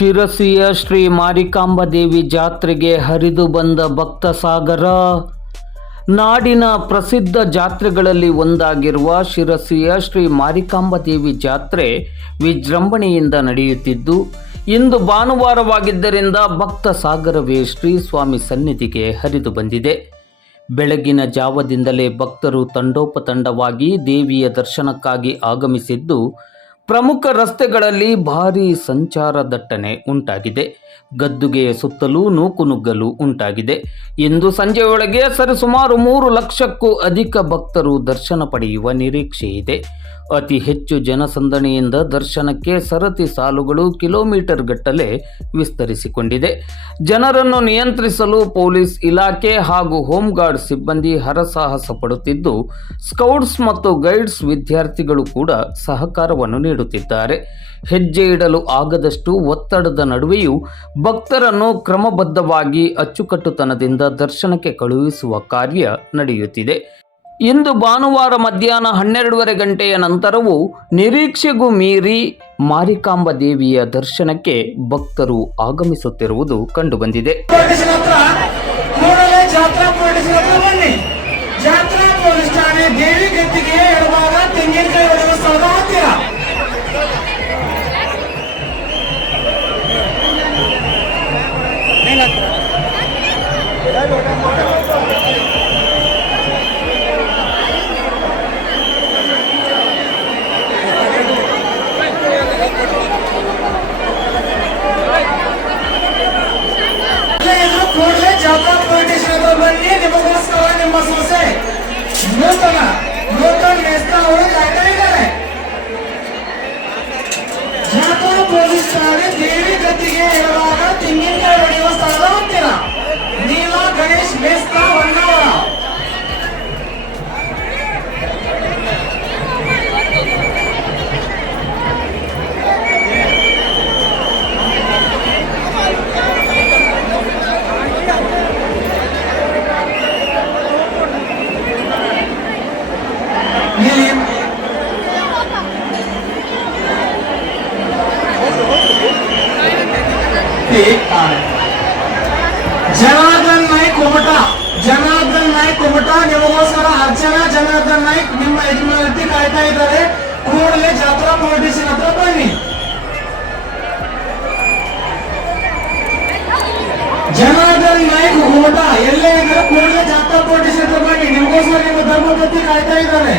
ಶಿರಸಿಯ ಶ್ರೀ ಮಾರಿಕಾಂಬಾ ದೇವಿ ಜಾತ್ರೆಗೆ ಹರಿದು ಬಂದ ಭಕ್ತ ಸಾಗರ. ನಾಡಿನ ಪ್ರಸಿದ್ಧ ಜಾತ್ರೆಗಳಲ್ಲಿ ಒಂದಾಗಿರುವ ಶಿರಸಿಯ ಶ್ರೀ ಮಾರಿಕಾಂಬಾ ದೇವಿ ಜಾತ್ರೆ ವಿಜೃಂಭಣೆಯಿಂದ ನಡೆಯುತ್ತಿದ್ದು, ಇಂದು ಭಾನುವಾರವಾಗಿದ್ದರಿಂದ ಭಕ್ತ ಸಾಗರವೇ ಶ್ರೀ ಸ್ವಾಮಿ ಸನ್ನಿಧಿಗೆ ಹರಿದು ಬಂದಿದೆ. ಬೆಳಗಿನ ಜಾವದಿಂದಲೇ ಭಕ್ತರು ತಂಡೋಪತಂಡವಾಗಿ ದೇವಿಯ ದರ್ಶನಕ್ಕಾಗಿ ಆಗಮಿಸಿದ್ದು, ಪ್ರಮುಖ ರಸ್ತೆಗಳಲ್ಲಿ ಭಾರೀ ಸಂಚಾರ ದಟ್ಟಣೆ ಉಂಟಾಗಿದೆ. ಗದ್ದುಗೆಯ ಸುತ್ತಲೂ ನೂಕುನುಗ್ಗಲು ಉಂಟಾಗಿದೆ. ಇಂದು ಸಂಜೆಯೊಳಗೆ ಸರಿಸುಮಾರು 3 ಲಕ್ಷಕ್ಕೂ ಅಧಿಕ ಭಕ್ತರು ದರ್ಶನ ಪಡೆಯುವ ನಿರೀಕ್ಷೆ ಇದೆ. ಅತಿ ಹೆಚ್ಚು ಜನಸಂದಣಿಯಿಂದ ದರ್ಶನಕ್ಕೆ ಸರತಿ ಸಾಲುಗಳು ಕಿಲೋಮೀಟರ್ ಗಟ್ಟಲೆ ವಿಸ್ತರಿಸಿಕೊಂಡಿದೆ. ಜನರನ್ನು ನಿಯಂತ್ರಿಸಲು ಪೊಲೀಸ್ ಇಲಾಖೆ ಹಾಗೂ ಹೋಮ್ ಗಾರ್ಡ್ ಸಿಬ್ಬಂದಿ ಹರಸಾಹಸ ಪಡುತ್ತಿದ್ದು, ಸ್ಕೌಟ್ಸ್ ಮತ್ತು ಗೈಡ್ಸ್ ವಿದ್ಯಾರ್ಥಿಗಳು ಕೂಡ ಸಹಕಾರವನ್ನು ನೀಡುತ್ತಿದ್ದಾರೆ. ಹೆಜ್ಜೆ ಇಡಲು ಆಗದಷ್ಟು ಒತ್ತಡದ ನಡುವೆಯೂ ಭಕ್ತರನ್ನು ಕ್ರಮಬದ್ಧವಾಗಿ ಅಚ್ಚುಕಟ್ಟುತನದಿಂದ ದರ್ಶನಕ್ಕೆ ಕಳುಹಿಸುವ ಕಾರ್ಯ ನಡೆಯುತ್ತಿದೆ. ಇಂದು ಭಾನುವಾರ ಮಧ್ಯಾಹ್ನ 12:30 ಗಂಟೆಯ ನಂತರವೂ ನಿರೀಕ್ಷೆಗೂ ಮೀರಿ ಮಾರಿಕಾಂಬಾ ದೇವಿಯ ದರ್ಶನಕ್ಕೆ ಭಕ್ತರು ಆಗಮಿಸುತ್ತಿರುವುದು ಕಂಡುಬಂದಿದೆ. ಬನ್ನಿ, ನಿಮಗೋಸ್ಕರ ನಿಮ್ಮ ಸೊಸೆ ನೂತನ ನೇಸ್ತ ಅವರು ಕಾಯ್ತಾ ಇದ್ದಾರೆ. ಜಾತ್ರಾ ಪೊಲೀಸ್ ಠಾಣೆ ದೇವಿ ಗದ್ದಿಗೆ ಇರುವಾಗ ತೆಂಗಿನಕಾಯಿ ಹೊಡೆಯುವ ಸ್ಥಳದ ಹತ್ತಿರ ನೀಲ ಗಣೇಶ್ ಮೇಸ್ತ ಹೊನ್ನಾವರ. ಜನಾರ್ದನ್ ನಾಯ್ಕ್ ಕುಮಟ ನಿಮಗೋಸ್ಕರ ಅರ್ಚನಾ ಜನಾರ್ದನ್ ನಾಯ್ಕ್ ನಿಮ್ಮ ಯಜಮಾನತಿ ಕಾಯ್ತಾ ಇದ್ದಾರೆ. ಕೂಡಲೇ ಜಾತ್ರಾ ಪೊಲಿಟಿಷನ್ ಹತ್ರ ಬನ್ನಿ. ಜನಾರ್ದನ್ ನಾಯ್ಕ್ ಕುಮಟ ಎಲ್ಲೇ ಇದ್ರೆ ಕೂಡಲೇ ಜಾತ್ರಾ ಪೊಲಿಟಿಷನ್ ಹತ್ರ ಬನ್ನಿ. ನಿಮಗೋಸ್ಕರ ನಿಮ್ಮ ಧರ್ಮಪತಿ ಕಾಯ್ತಾ ಇದ್ದಾರೆ.